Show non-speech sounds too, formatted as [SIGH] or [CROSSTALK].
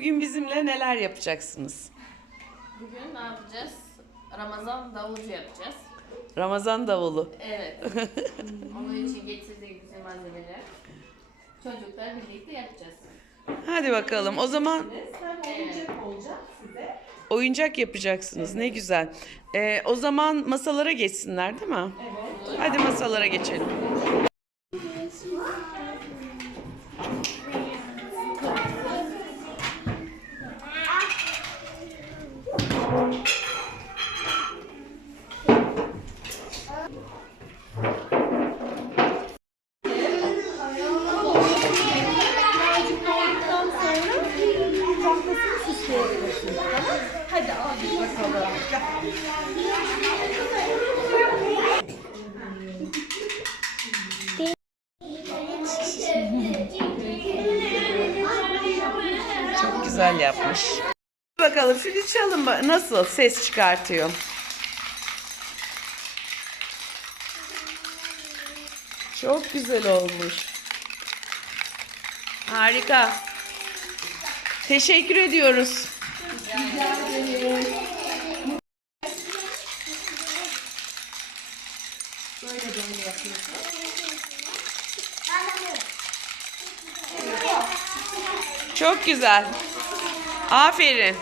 bugün bizimle neler yapacaksınız? Bugün ne yapacağız? Ramazan davulcu yapacağız. Ramazan davulu. Evet. [LAUGHS] Onun için getirdiği güzel malzemeler. Çocuklar birlikte yapacağız. Hadi bakalım. O zaman oyuncak olacak size. oyuncak yapacaksınız. Ne güzel. Ee, o zaman masalara geçsinler değil mi? Evet. Hadi masalara geçelim. Tahtasını süsleyebilirsin. Tamam Hadi al bir bakalım. Çok güzel yapmış. Bakalım şimdi çalın nasıl ses çıkartıyor. Çok güzel olmuş. Harika. Teşekkür ediyoruz. Çok güzel. Aferin.